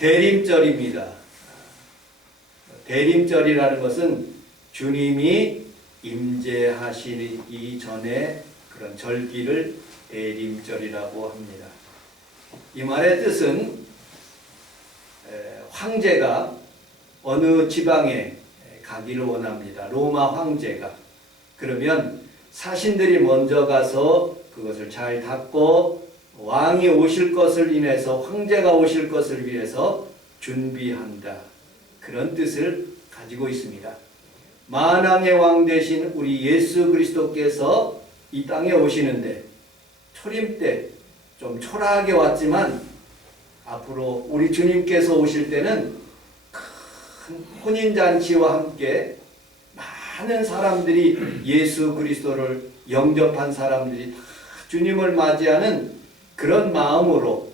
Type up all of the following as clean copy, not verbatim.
대림절입니다. 대림절이라는 것은 주님이 임재하시기 전에 그런 절기를 대림절이라고 합니다. 이 말의 뜻은 황제가 어느 지방에 가기를 원합니다. 로마 황제가. 그러면 사신들이 먼저 가서 그것을 잘 닦고 왕이 오실 것을 인해서 황제가 오실 것을 위해서 준비한다. 그런 뜻을 가지고 있습니다. 만왕의 왕 되신 우리 예수 그리스도께서 이 땅에 오시는데 초림 때 좀 초라하게 왔지만 앞으로 우리 주님께서 오실 때는 큰 혼인잔치와 함께 많은 사람들이 예수 그리스도를 영접한 사람들이 다 주님을 맞이하는 그런 마음으로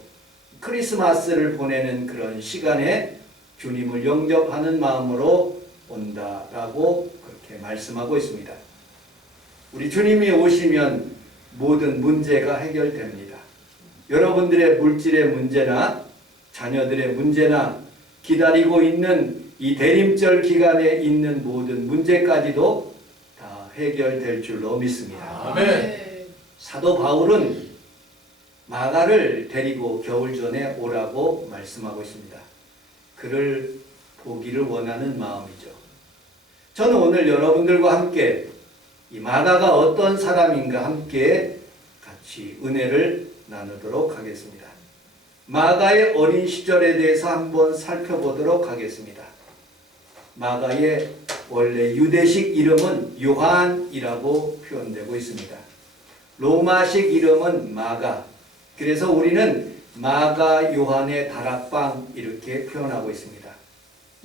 크리스마스를 보내는 그런 시간에 주님을 영접하는 마음으로 온다라고 그렇게 말씀하고 있습니다. 우리 주님이 오시면 모든 문제가 해결됩니다. 여러분들의 물질의 문제나 자녀들의 문제나 기다리고 있는 이 대림절 기간에 있는 모든 문제까지도 다 해결될 줄로 믿습니다. 아멘. 사도 바울은 마가를 데리고 겨울 전에 오라고 말씀하고 있습니다. 그를 보기를 원하는 마음이죠. 저는 오늘 여러분들과 함께 이 마가가 어떤 사람인가 함께 같이 은혜를 나누도록 하겠습니다. 마가의 어린 시절에 대해서 한번 살펴보도록 하겠습니다. 마가의 원래 유대식 이름은 요한이라고 표현되고 있습니다. 로마식 이름은 마가. 그래서 우리는 마가 요한의 다락방 이렇게 표현하고 있습니다.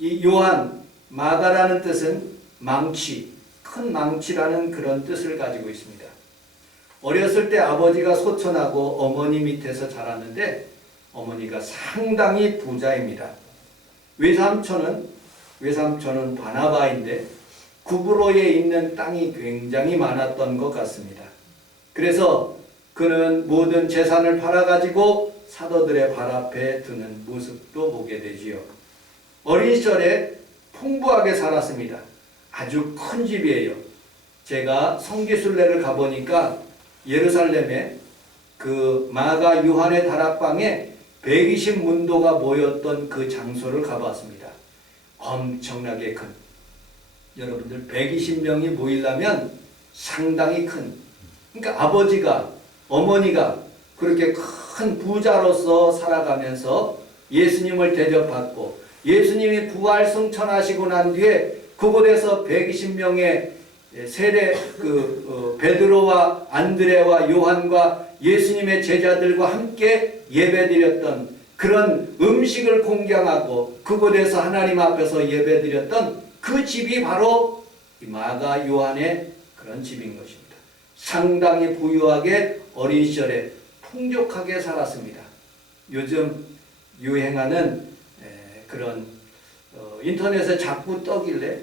이 요한, 마가라는 뜻은 망치, 큰 망치라는 그런 뜻을 가지고 있습니다. 어렸을 때 아버지가 소천하고 어머니 밑에서 자랐는데 어머니가 상당히 부자입니다. 외삼촌은 바나바인데 구브로에 있는 땅이 굉장히 많았던 것 같습니다. 그래서 그는 모든 재산을 팔아가지고 사도들의 발 앞에 두는 모습도 보게 되지요. 어린 시절에 풍부하게 살았습니다. 아주 큰 집이에요. 제가 성지순례를 가보니까 예루살렘에 그 마가 요한의 다락방에 120문도가 모였던 그 장소를 가봤습니다. 엄청나게 큰, 여러분들 120명이 모이려면 상당히 큰, 그러니까 아버지가 어머니가 그렇게 큰 부자로서 살아가면서 예수님을 대접받고 예수님이 부활 승천하시고 난 뒤에 그곳에서 120명의 세례 베드로와 안드레와 요한과 예수님의 제자들과 함께 예배드렸던 그런 음식을 공경하고 그곳에서 하나님 앞에서 예배드렸던 그 집이 바로 이 마가 요한의 그런 집인 것입니다. 상당히 부유하게 어린 시절에 풍족하게 살았습니다. 요즘 유행하는 그런 인터넷에 자꾸 떠길래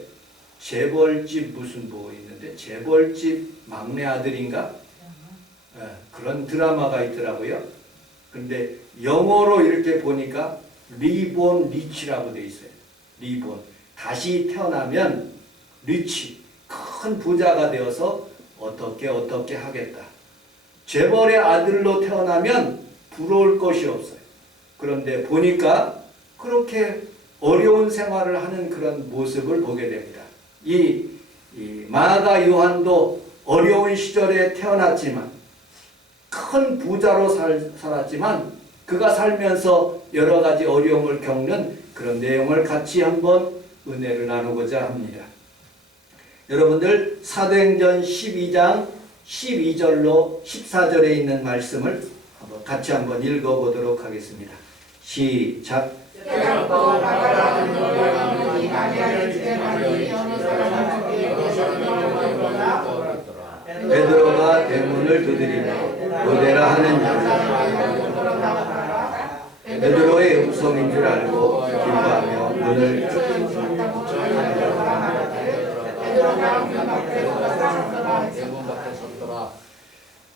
재벌집 무슨 뭐 있는데 재벌집 막내 아들인가? 그런 드라마가 있더라고요. 근데 영어로 이렇게 보니까 리본 리치라고 돼 있어요. 리본. 다시 태어나면 리치. 큰 부자가 되어서 어떻게 하겠다. 재벌의 아들로 태어나면 부러울 것이 없어요. 그런데 보니까 그렇게 어려운 생활을 하는 그런 모습을 보게 됩니다. 이 마가 요한도 어려운 시절에 태어났지만 큰 부자로 살았지만 그가 살면서 여러 가지 어려움을 겪는 그런 내용을 같이 한번 은혜를 나누고자 합니다. 여러분들 사도행전 12장 12절로 14절에 있는 말씀을 같이 한번 읽어보도록 하겠습니다. 시작. 베드로가 대문을 두드리며 로데라 하는 여자 베드로의 음성인 줄 알고 기뻐하며 문을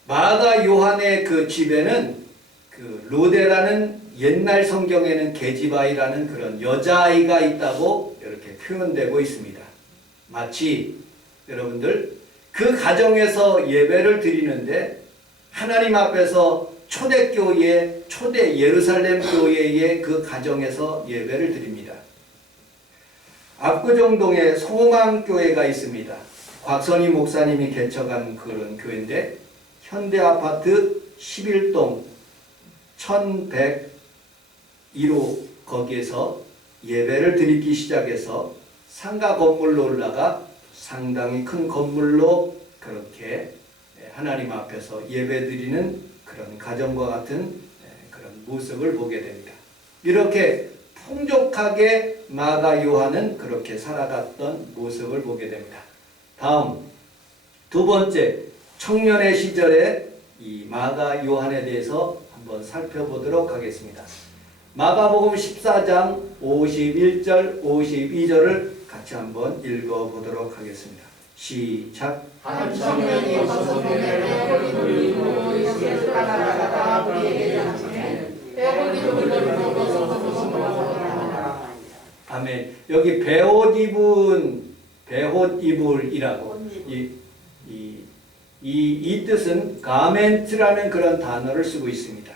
마가 요한의 그 집에는 그 로데라는 옛날 성경에는 계집아이라는 그런 여자아이가 있다고 이렇게 표현되고 있습니다. 마치 여러분들 그 가정에서 예배를 드리는데 하나님 앞에서 초대교회, 초대 예루살렘 교회의 그 가정에서 예배를 드립니다. 압구정동에 소망교회가 있습니다. 곽선희 목사님이 개척한 그런 교회인데 현대아파트 11동 1101호 거기에서 예배를 드리기 시작해서 상가 건물로 올라가 상당히 큰 건물로 그렇게 하나님 앞에서 예배 드리는 그런 가정과 같은 그런 모습을 보게 됩니다. 이렇게 풍족하게 마가 요한은 그렇게 살아갔던 모습을 보게 됩니다. 다음 두 번째, 청년의 시절에 이 마가 요한에 대해서 한번 살펴보도록 하겠습니다. 마가복음 14장 51절 52절을 같이 한번 읽어보도록 하겠습니다. 시작. 한 청년이 어서 보내려 그리고 예수께서 따라가다가 우리에게 이르시되 배옷 입은 것을 벗어 아멘. 여기 배옷 입을이라고 이 뜻은 가멘트라는 그런 단어를 쓰고 있습니다.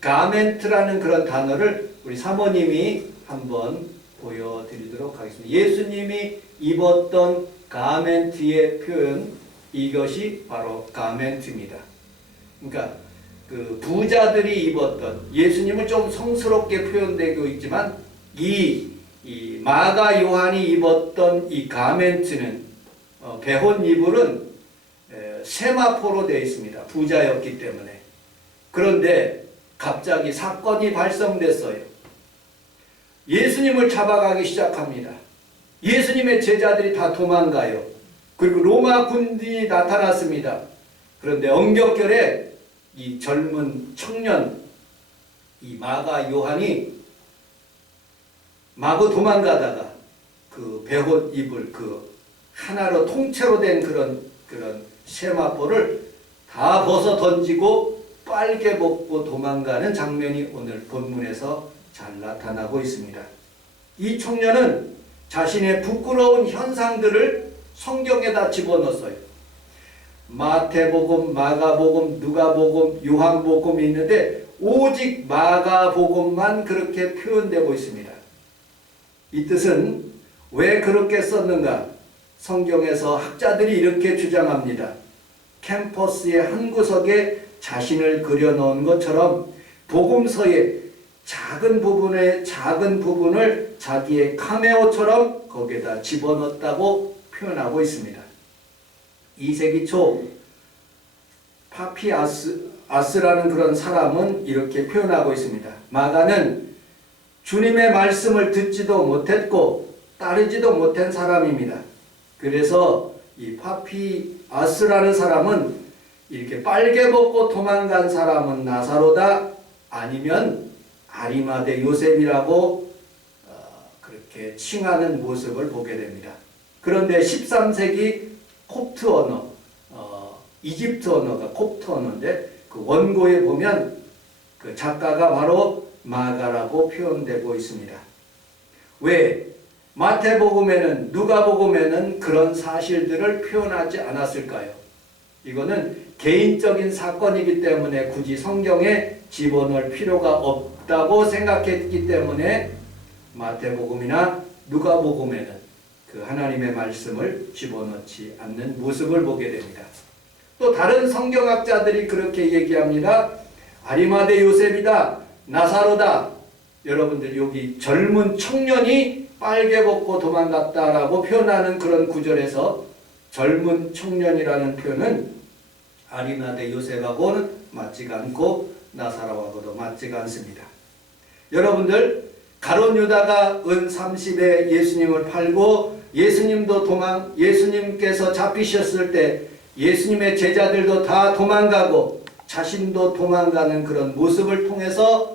가멘트라는 그런 단어를 우리 사모님이 한번 보여드리도록 하겠습니다. 예수님이 입었던 가멘트의 표현, 이것이 바로 가멘트입니다. 그러니까 그 부자들이 입었던, 예수님은 좀 성스럽게 표현되고 있지만 이 마가 요한이 입었던 이 가멘트는 배혼 이불은 세마포로 되어 있습니다. 부자였기 때문에. 그런데 갑자기 사건이 발생됐어요. 예수님을 잡아가기 시작합니다. 예수님의 제자들이 다 도망가요. 그리고 로마 군인이 나타났습니다. 그런데 엉겹결에 이 젊은 청년 이 마가 요한이 마구 도망가다가 그 배옷 입을 그 하나로 통째로 된 그런 세마포를 다 벗어 던지고 빨개 벗고 도망가는 장면이 오늘 본문에서 잘 나타나고 있습니다. 이 청년은 자신의 부끄러운 현상들을 성경에다 집어넣었어요. 마태복음, 마가복음, 누가복음, 요한복음이 있는데 오직 마가복음만 그렇게 표현되고 있습니다. 이 뜻은 왜 그렇게 썼는가? 성경에서 학자들이 이렇게 주장합니다. 캠퍼스의 한 구석에 자신을 그려놓은 것처럼 복음서의 작은 부분을 자기의 카메오처럼 거기에다 집어넣었다고 표현하고 있습니다. 2세기 초 파피아스라는 그런 사람은 이렇게 표현하고 있습니다. 마가는 주님의 말씀을 듣지도 못했고 따르지도 못한 사람입니다. 그래서 이 파피아스라는 사람은 이렇게 빨개 벗고 도망간 사람은 나사로다, 아니면 아리마대 요셉이라고 그렇게 칭하는 모습을 보게 됩니다. 그런데 13세기 콥트 언어, 이집트 언어가 콥트 언어인데 그 원고에 보면 그 작가가 바로 마가라고 표현되고 있습니다. 왜 마태복음에는, 누가복음에는 그런 사실들을 표현하지 않았을까요? 이거는 개인적인 사건이기 때문에 굳이 성경에 집어넣을 필요가 없다고 생각했기 때문에 마태복음이나 누가복음에는 그 하나님의 말씀을 집어넣지 않는 모습을 보게 됩니다. 또 다른 성경학자들이 그렇게 얘기합니다. 아리마대 요셉이다, 나사로다. 여러분들 여기 젊은 청년이 빨개 벗고 도망갔다라고 표현하는 그런 구절에서 젊은 청년이라는 표현은 아리마대 요셉하고는 맞지가 않고 나사로하고도 맞지가 않습니다. 여러분들 가룟 유다가 은 30에 예수님을 팔고 예수님께서 잡히셨을 때 예수님의 제자들도 다 도망가고 자신도 도망가는 그런 모습을 통해서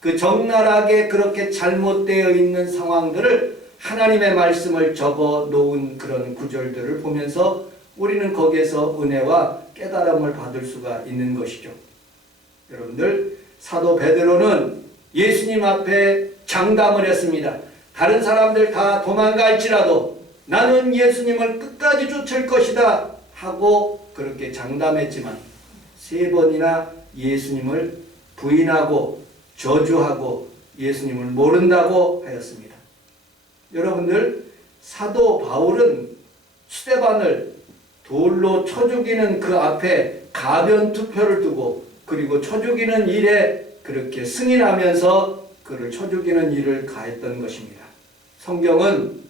그 적나라하게 그렇게 잘못되어 있는 상황들을 하나님의 말씀을 적어 놓은 그런 구절들을 보면서 우리는 거기에서 은혜와 깨달음을 받을 수가 있는 것이죠. 여러분들 사도 베드로는 예수님 앞에 장담을 했습니다. 다른 사람들 다 도망갈지라도 나는 예수님을 끝까지 쫓을 것이다 하고 그렇게 장담했지만 3번이나 예수님을 부인하고 저주하고 예수님을 모른다고 하였습니다. 여러분들, 사도 바울은 스데반을 돌로 쳐 죽이는 그 앞에 가변 투표를 두고 그리고 쳐 죽이는 일에 그렇게 승인하면서 그를 쳐 죽이는 일을 가했던 것입니다. 성경은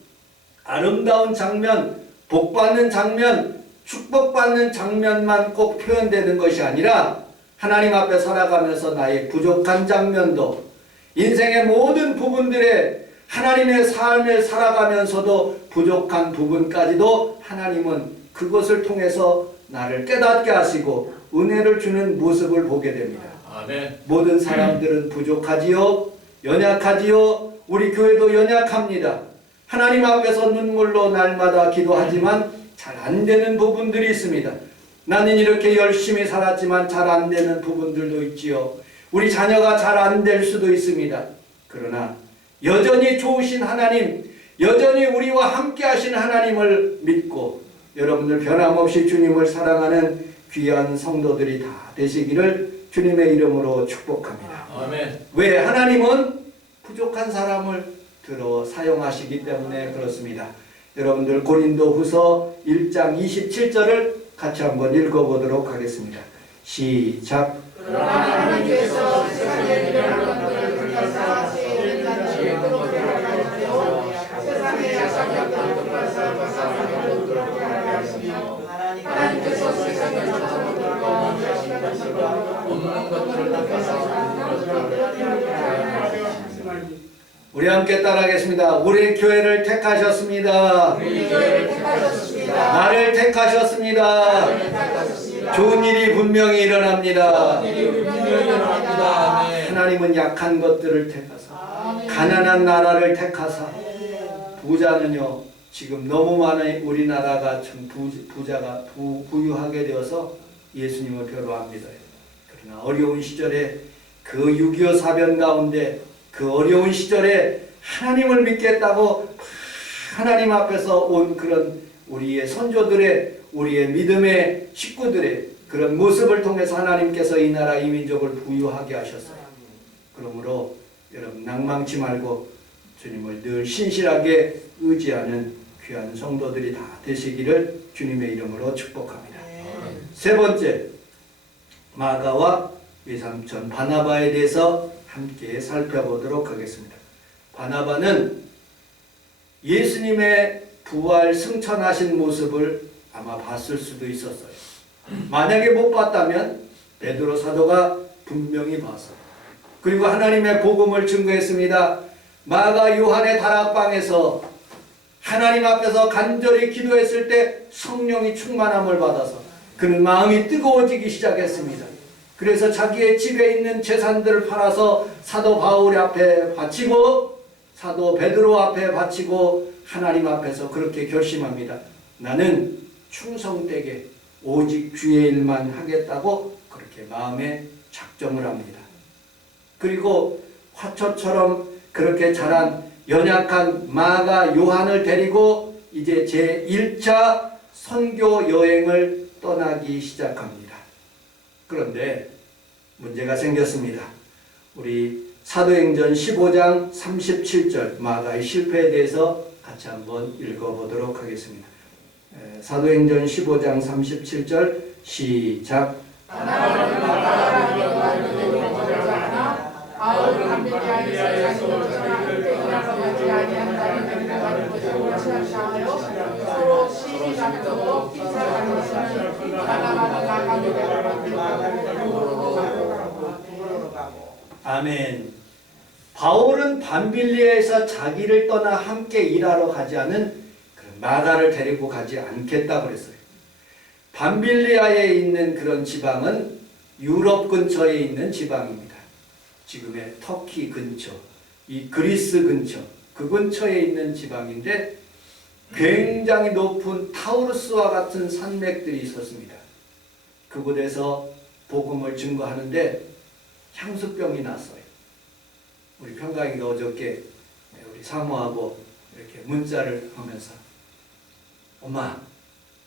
아름다운 장면, 복받는 장면, 축복받는 장면만 꼭 표현되는 것이 아니라 하나님 앞에 살아가면서 나의 부족한 장면도, 인생의 모든 부분들에 하나님의 삶을 살아가면서도 부족한 부분까지도 하나님은 그것을 통해서 나를 깨닫게 하시고 은혜를 주는 모습을 보게 됩니다. 아멘. 모든 사람들은 부족하지요, 연약하지요. 우리 교회도 연약합니다. 하나님 앞에서 눈물로 날마다 기도하지만 잘 안 되는 부분들이 있습니다. 나는 이렇게 열심히 살았지만 잘 안 되는 부분들도 있지요. 우리 자녀가 잘 안 될 수도 있습니다. 그러나 여전히 좋으신 하나님, 여전히 우리와 함께 하신 하나님을 믿고 여러분들 변함없이 주님을 사랑하는 귀한 성도들이 다 되시기를 주님의 이름으로 축복합니다. 아멘. 왜? 하나님은 부족한 사람을 들어 사용하시기 때문에 그렇습니다. 여러분들 고린도후서 1장 27절을 같이 한번 읽어보도록 하겠습니다. 시작. 그러나 하나님께서 세상에 미련한 것들을 불러서 지혜를 가지고 그렇게 하시고 세상에 약한 것들을 불러서 사람을 그렇게 하시며 하나님께서 세상을 천사들과 하시고 없는 것들을 우리 함께 따라하겠습니다. 우리 교회를 택하셨습니다. 우리 교회를 택하셨습니다. 나를 택하셨습니다. 좋은 일이 분명히 일어납니다. 하나님은 약한 것들을 택하사 가난한 나라를 택하사 부자는요, 지금 너무 많은 우리나라가 참 부자가 부유하게 되어서 예수님을 별로합니다. 그러나 어려운 시절에 그 6.25 사변 가운데 그 어려운 시절에 하나님을 믿겠다고 하나님 앞에서 온 그런 우리의 선조들의, 우리의 믿음의 식구들의 그런 모습을 통해서 하나님께서 이 나라 이 민족을 부유하게 하셨어요. 그러므로 여러분 낭망치 말고 주님을 늘 신실하게 의지하는 귀한 성도들이 다 되시기를 주님의 이름으로 축복합니다. 3번째, 마가와 외삼촌 바나바에 대해서 함께 살펴보도록 하겠습니다. 바나바는 예수님의 부활 승천하신 모습을 아마 봤을 수도 있었어요. 만약에 못 봤다면 베드로 사도가 분명히 봤어요. 그리고 하나님의 복음을 증거했습니다. 마가 요한의 다락방에서 하나님 앞에서 간절히 기도했을 때 성령이 충만함을 받아서 그는 마음이 뜨거워지기 시작했습니다. 그래서 자기의 집에 있는 재산들을 팔아서 사도 바울 앞에 바치고 사도 베드로 앞에 바치고 하나님 앞에서 그렇게 결심합니다. 나는 충성되게 오직 주의 일만 하겠다고 그렇게 마음에 작정을 합니다. 그리고 화초처럼 그렇게 자란 연약한 마가 요한을 데리고 이제 제1차 선교 여행을 떠나기 시작합니다. 그런데 문제가 생겼습니다. 우리 사도행전 15장 37절 마가의 실패에 대해서 같이 한번 읽어보도록 하겠습니다. 사도행전 15장 37절 시작. 아멘. 바울은 밤빌리아에서 자기를 떠나 함께 일하러 가지 않은 마가를 데리고 가지 않겠다고 그랬어요. 밤빌리아에 있는 그런 지방은 유럽 근처에 있는 지방입니다. 지금의 터키 근처, 이 그리스 근처, 그 근처에 있는 지방인데 굉장히 높은 타우루스와 같은 산맥들이 있었습니다. 그곳에서 복음을 증거하는데 향수병이 났어요. 우리 평강이가 어저께 우리 사모하고 이렇게 문자를 하면서 엄마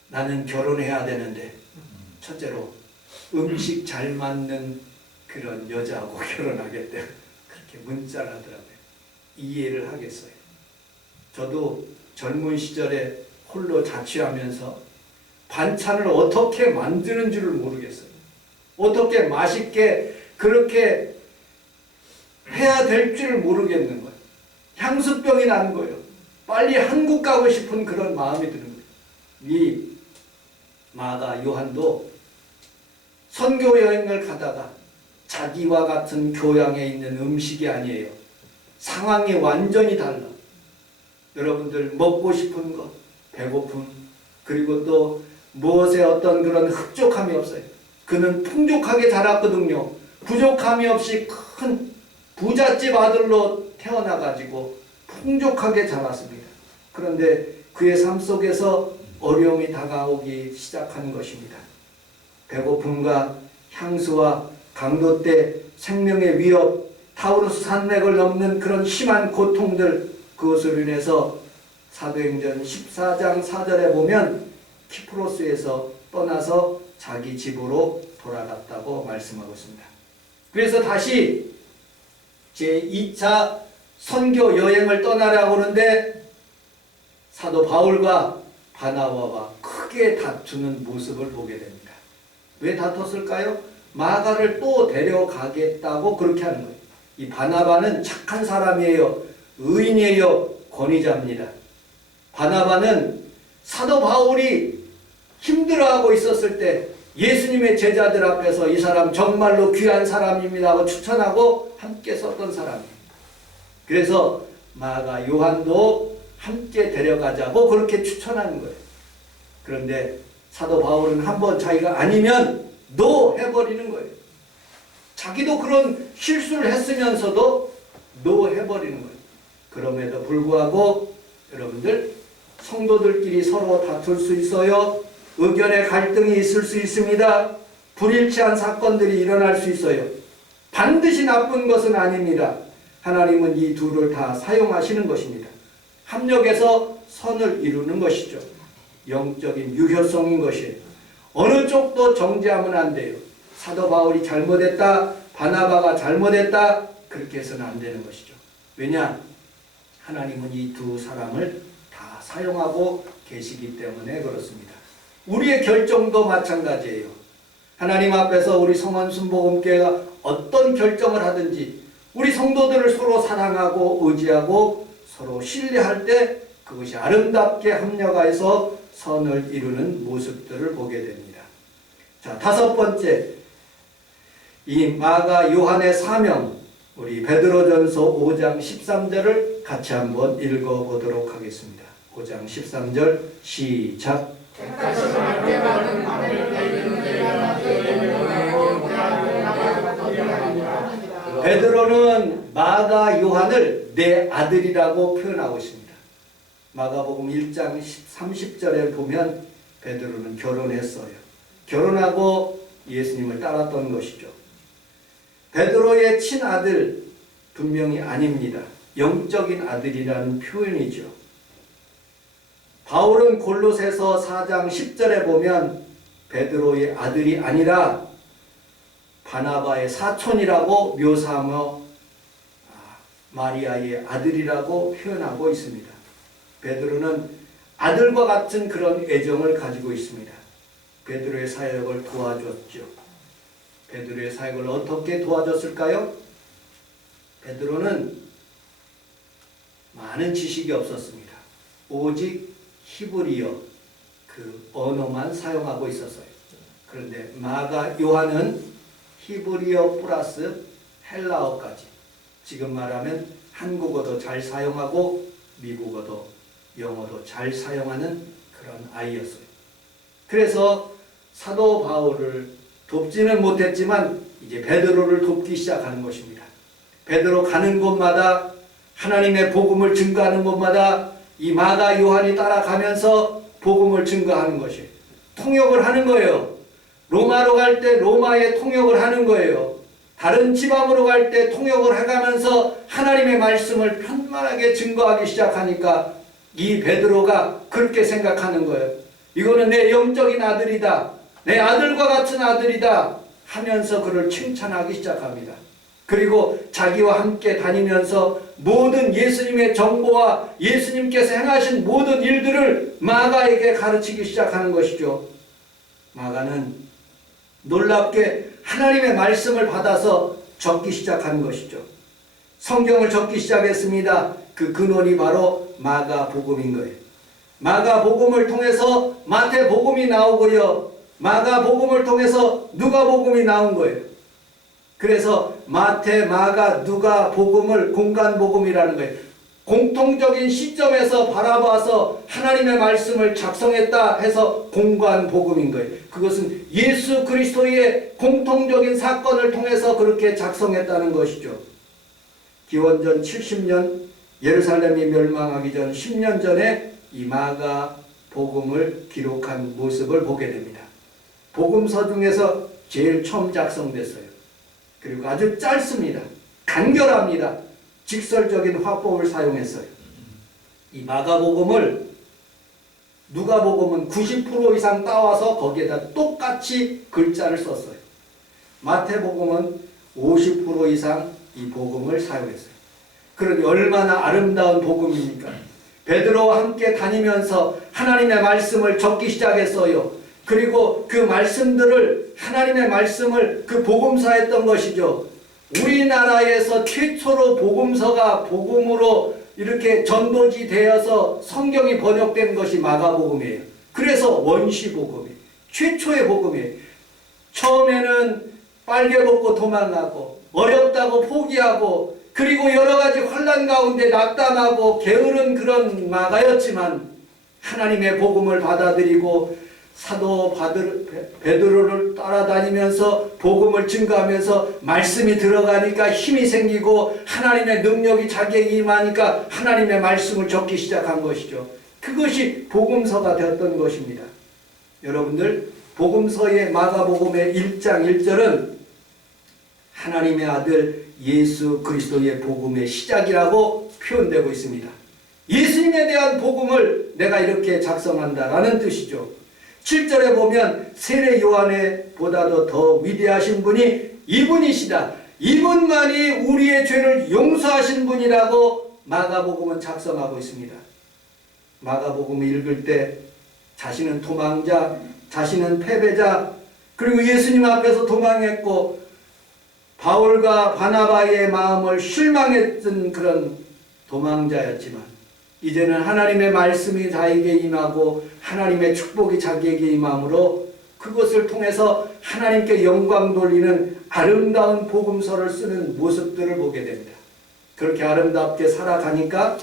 나는 결혼해야 되는데 첫째로 음식 잘 맞는 그런 여자하고 결혼하겠대 그렇게 문자를 하더라고요. 이해를 하겠어요. 저도 젊은 시절에 홀로 자취하면서 반찬을 어떻게 만드는 줄을 모르겠어요. 어떻게 맛있게 그렇게 해야 될 줄 모르겠는 거예요. 향수병이 나는 거예요. 빨리 한국 가고 싶은 그런 마음이 드는 거예요. 이 마가 요한도 선교 여행을 가다가 자기와 같은 교양에 있는 음식이 아니에요. 상황이 완전히 달라. 여러분들 먹고 싶은 것, 배고픔, 그리고 또 무엇에 어떤 그런 흡족함이 없어요. 그는 풍족하게 자랐거든요. 부족함이 없이 큰 부잣집 아들로 태어나가지고 풍족하게 자랐습니다. 그런데 그의 삶 속에서 어려움이 다가오기 시작하는 것입니다. 배고픔과 향수와 강도 때 생명의 위협, 타우루스 산맥을 넘는 그런 심한 고통들, 그것으로 인해서 사도행전 14장 4절에 보면 키프로스에서 떠나서 자기 집으로 돌아갔다고 말씀하고 있습니다. 그래서 다시 제2차 선교 여행을 떠나려고 하는데 사도 바울과 바나바와 크게 다투는 모습을 보게 됩니다. 왜 다퉜을까요? 마가를 또 데려가겠다고 그렇게 하는 거예요. 이 바나바는 착한 사람이에요. 의인이에요. 권위자입니다. 바나바는 사도 바울이 힘들어하고 있었을 때 예수님의 제자들 앞에서 이 사람 정말로 귀한 사람입니다 하고 추천하고 함께 썼던 사람이에요. 그래서 마가 요한도 함께 데려가자고 그렇게 추천하는 거예요. 그런데 사도 바울은 한번 자기가 아니면 노 해버리는 거예요. 자기도 그런 실수를 했으면서도 노 해버리는 거예요. 그럼에도 불구하고 여러분들 성도들끼리 서로 다툴 수 있어요. 의견의 갈등이 있을 수 있습니다. 불일치한 사건들이 일어날 수 있어요. 반드시 나쁜 것은 아닙니다. 하나님은 이 둘을 다 사용하시는 것입니다. 합력해서 선을 이루는 것이죠. 영적인 유효성인 것이에요. 어느 쪽도 정죄하면 안 돼요. 사도 바울이 잘못했다, 바나바가 잘못했다, 그렇게 해서는 안 되는 것이죠. 왜냐? 하나님은 이 두 사람을 다 사용하고 계시기 때문에 그렇습니다. 우리의 결정도 마찬가지예요. 하나님 앞에서 우리 성원 순복음교회가 어떤 결정을 하든지 우리 성도들을 서로 사랑하고 의지하고 서로 신뢰할 때 그것이 아름답게 합력하여서 선을 이루는 모습들을 보게 됩니다. 자, 다섯 번째, 이 마가 요한의 사명, 우리 베드로전서 5장 13절을 같이 한번 읽어보도록 하겠습니다. 5장 13절 시작. 베드로는 마가 요한을 내 아들이라고 표현하고 있습니다. 마가복음 1장 30절에 보면 베드로는 결혼했어요. 결혼하고 예수님을 따랐던 것이죠. 베드로의 친아들 분명히 아닙니다. 영적인 아들이라는 표현이죠. 바울은 골로새서 4장 10절에 보면 베드로의 아들이 아니라 바나바의 사촌이라고 묘사하며 마리아의 아들이라고 표현하고 있습니다. 베드로는 아들과 같은 그런 애정을 가지고 있습니다. 베드로의 사역을 도와줬죠. 베드로의 사역을 어떻게 도와줬을까요? 베드로는 많은 지식이 없었습니다. 오직 히브리어 그 언어만 사용하고 있었어요. 그런데 마가 요한은 히브리어 플러스 헬라어까지, 지금 말하면 한국어도 잘 사용하고 미국어도 영어도 잘 사용하는 그런 아이였어요. 그래서 사도 바울을 돕지는 못했지만 이제 베드로를 돕기 시작하는 것입니다. 베드로 가는 곳마다 하나님의 복음을 증거하는 곳마다 이 마가 요한이 따라가면서 복음을 증거하는 것이에요. 통역을 하는 거예요. 로마로 갈 때 로마의 통역을 하는 거예요. 다른 지방으로 갈 때 통역을 해가면서 하나님의 말씀을 편만하게 증거하기 시작하니까 이 베드로가 그렇게 생각하는 거예요. 이거는 내 영적인 아들이다. 내 아들과 같은 아들이다 하면서 그를 칭찬하기 시작합니다. 그리고 자기와 함께 다니면서 모든 예수님의 정보와 예수님께서 행하신 모든 일들을 마가에게 가르치기 시작하는 것이죠. 마가는 놀랍게 하나님의 말씀을 받아서 적기 시작하는 것이죠. 성경을 적기 시작했습니다. 그 근원이 바로 마가복음인 거예요. 마가복음을 통해서 마태복음이 나오고요. 마가복음을 통해서 누가복음이 나온 거예요. 그래서 마태, 마가, 누가복음을 공간복음이라는 거예요. 공통적인 시점에서 바라봐서 하나님의 말씀을 작성했다 해서 공간복음인 거예요. 그것은 예수 그리스도의 공통적인 사건을 통해서 그렇게 작성했다는 것이죠. 기원전 70년 예루살렘이 멸망하기 전 10년 전에 이 마가복음을 기록한 모습을 보게 됩니다. 복음서 중에서 제일 처음 작성됐어요. 그리고 아주 짧습니다. 간결합니다. 직설적인 화법을 사용했어요. 이 마가복음을 누가복음은 90% 이상 따와서 거기에다 똑같이 글자를 썼어요. 마태복음은 50% 이상 이 복음을 사용했어요. 그러니 얼마나 아름다운 복음입니까? 베드로와 함께 다니면서 하나님의 말씀을 적기 시작했어요. 그리고 그 말씀들을 하나님의 말씀을 그 복음사했던 것이죠. 우리나라에서 최초로 복음서가 복음으로 이렇게 전도지 되어서 성경이 번역된 것이 마가복음이에요. 그래서 원시복음이에요. 최초의 복음이에요. 처음에는 빨개 벗고 도망가고 어렵다고 포기하고 그리고 여러 가지 환난 가운데 낙담하고 게으른 그런 마가였지만 하나님의 복음을 받아들이고 사도 베드로를 따라다니면서 복음을 증거하면서 말씀이 들어가니까 힘이 생기고 하나님의 능력이 자기에게 임하니까 하나님의 말씀을 적기 시작한 것이죠. 그것이 복음서가 되었던 것입니다. 여러분들 복음서의 마가복음의 1장 1절은 하나님의 아들 예수 그리스도의 복음의 시작이라고 표현되고 있습니다. 예수님에 대한 복음을 내가 이렇게 작성한다라는 뜻이죠. 7절에 보면 세례 요한에 보다도 더 위대하신 분이 이분이시다. 이분만이 우리의 죄를 용서하신 분이라고 마가복음은 작성하고 있습니다. 마가복음을 읽을 때 자신은 도망자, 자신은 패배자, 그리고 예수님 앞에서 도망했고 바울과 바나바의 마음을 실망했던 그런 도망자였지만 이제는 하나님의 말씀이 자기에게 임하고 하나님의 축복이 자기에게 임함으로 그것을 통해서 하나님께 영광 돌리는 아름다운 복음서를 쓰는 모습들을 보게 됩니다. 그렇게 아름답게 살아가니까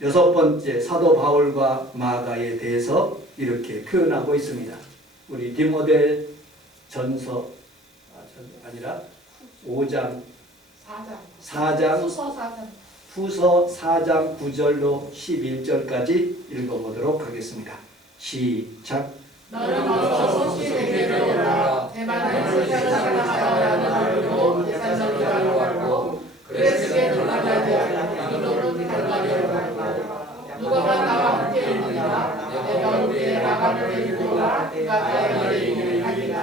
6번째 사도 바울과 마가에 대해서 이렇게 표현하고 있습니다. 우리 디모데 전서 아니라 5장 4장 후서 4장 9절로 11절까지 읽어보도록 하겠습니다. 시작. 너는 어서 소식을 내려오라. 대만을 사랑하여 대산성으로 가고 그레스게 돌아가야 너는 갈라디아로 가고 누가가 나와 함께 있느니라. 내가 우리의 나가를 데리고라. 내가 너의 일을 하리라.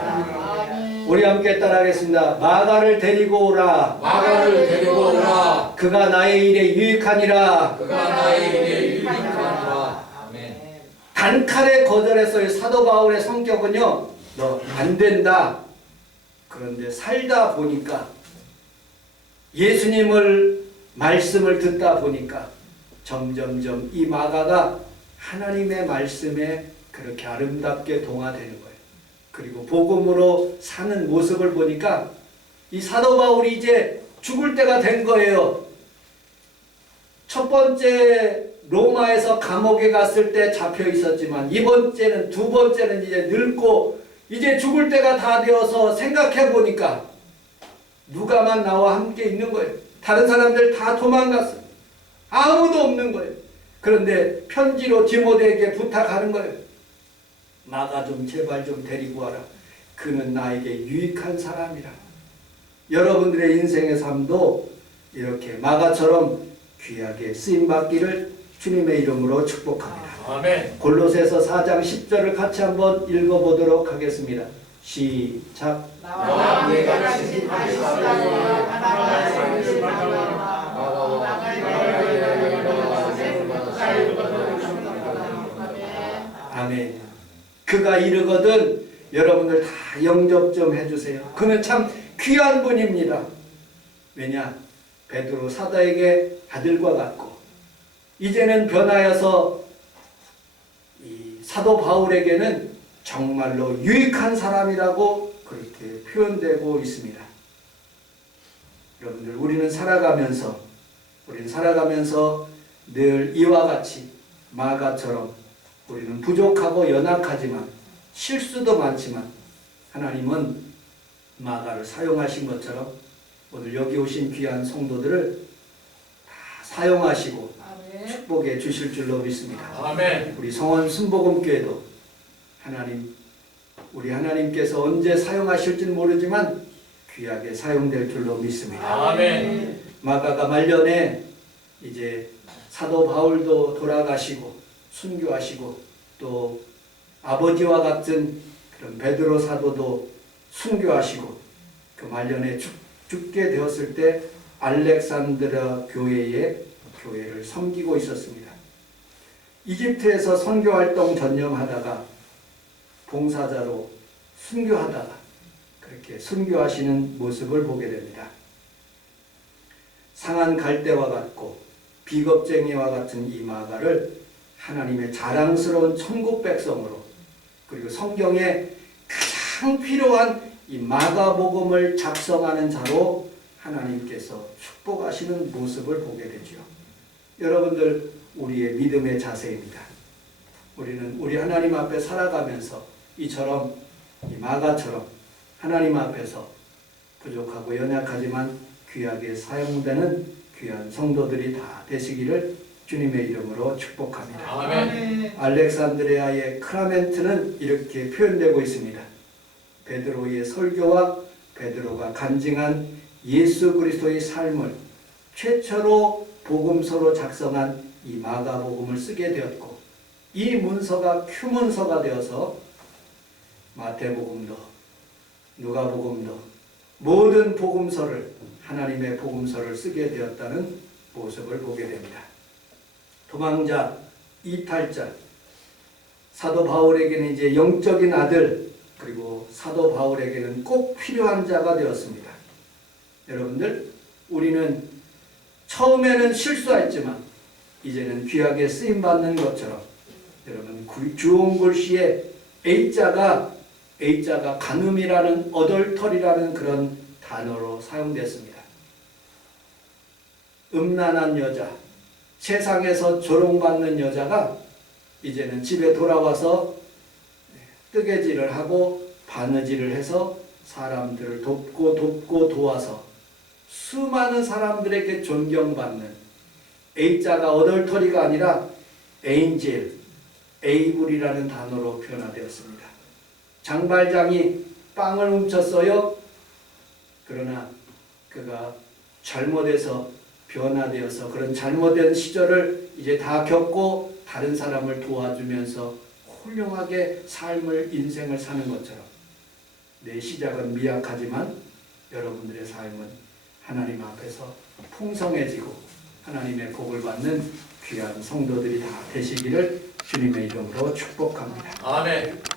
우리 함께 따라하겠습니다. 마가를 데리고 오라. 마가를 데리고 오라. 그가 나의 일에 유익하니라. 그가 나의 일에 유익하니라. 아멘. 단칼에 거절했어요. 사도 바울의 성격은요, 너 안 된다. 그런데 살다 보니까 예수님을 말씀을 듣다 보니까 점점점 이 마가가 하나님의 말씀에 그렇게 아름답게 동화되는 거예요. 그리고 복음으로 사는 모습을 보니까 이 사도 바울이 이제 죽을 때가 된 거예요. 첫 번째 로마에서 감옥에 갔을 때 잡혀 있었지만 두 번째는 이제 늙고 이제 죽을 때가 다 되어서 생각해 보니까 누가만 나와 함께 있는 거예요. 다른 사람들 다 도망갔어요. 아무도 없는 거예요. 그런데 편지로 디모데에게 부탁하는 거예요. 마가 좀 제발 좀 데리고 와라. 그는 나에게 유익한 사람이라. 여러분들의 인생의 삶도 이렇게 마가처럼 귀하게 쓰임받기를 주님의 이름으로 축복합니다. 아멘. 골로새서 4장 10절을 같이 한번 읽어보도록 하겠습니다. 시작. 나와 내가 같이 하시다가 하나님의 아멘. 그가 이르거든 여러분들 다 영접 좀 해주세요. 그는 참 귀한 분입니다. 왜냐? 베드로 사도에게 아들과 같고 이제는 변하여서 이 사도 바울에게는 정말로 유익한 사람이라고 그렇게 표현되고 있습니다. 여러분들 우리는 살아가면서 늘 이와 같이 마가처럼 우리는 부족하고 연약하지만 실수도 많지만 하나님은 마가를 사용하신 것처럼 오늘 여기 오신 귀한 성도들을 다 사용하시고 축복해 주실 줄로 믿습니다. 아멘. 우리 성원 순복음교회도 우리 하나님께서 언제 사용하실지는 모르지만 귀하게 사용될 줄로 믿습니다. 아멘. 마가가 말년에 이제 사도 바울도 돌아가시고 순교하시고 또 아버지와 같은 그런 베드로 사도도 순교하시고 그 말년에 죽게 되었을 때 알렉산드라 교회를 섬기고 있었습니다. 이집트에서 선교활동 전념하다가 봉사자로 순교하다가 그렇게 순교하시는 모습을 보게 됩니다. 상한 갈대와 같고 비겁쟁이와 같은 이 마가를 하나님의 자랑스러운 천국 백성으로 그리고 성경에 가장 필요한 이 마가복음을 작성하는 자로 하나님께서 축복하시는 모습을 보게 되죠. 여러분들 우리의 믿음의 자세입니다. 우리는 우리 하나님 앞에 살아가면서 이 마가처럼 하나님 앞에서 부족하고 연약하지만 귀하게 사용되는 귀한 성도들이 다 되시기를 주님의 이름으로 축복합니다. 아멘. 알렉산드리아의 크라멘트는 이렇게 표현되고 있습니다. 베드로의 설교와 베드로가 간증한 예수 그리스도의 삶을 최초로 복음서로 작성한 이 마가복음을 쓰게 되었고 이 문서가 큐문서가 되어서 마태복음도 누가복음도 모든 복음서를 하나님의 복음서를 쓰게 되었다는 모습을 보게 됩니다. 도망자, 이탈자, 사도 바울에게는 이제 영적인 아들 그리고 사도 바울에게는 꼭 필요한 자가 되었습니다. 여러분들 우리는 처음에는 실수했지만 이제는 귀하게 쓰임받는 것처럼 여러분 주온 글씨에 A자가 간음이라는 어덜터리라는 그런 단어로 사용됐습니다. 음란한 여자, 세상에서 조롱받는 여자가 이제는 집에 돌아와서 뜨개질을 하고 바느질을 해서 사람들을 돕고 도와서 수많은 사람들에게 존경받는 A자가 어덜터리가 아니라 에인젤, 에이블이라는 단어로 표현되었습니다. 장발장이 빵을 훔쳤어요. 그러나 그가 잘못해서 변화되어서 그런 잘못된 시절을 이제 다 겪고 다른 사람을 도와주면서 훌륭하게 인생을 사는 것처럼 내 시작은 미약하지만 여러분들의 삶은 하나님 앞에서 풍성해지고 하나님의 복을 받는 귀한 성도들이 다 되시기를 주님의 이름으로 축복합니다. 아멘.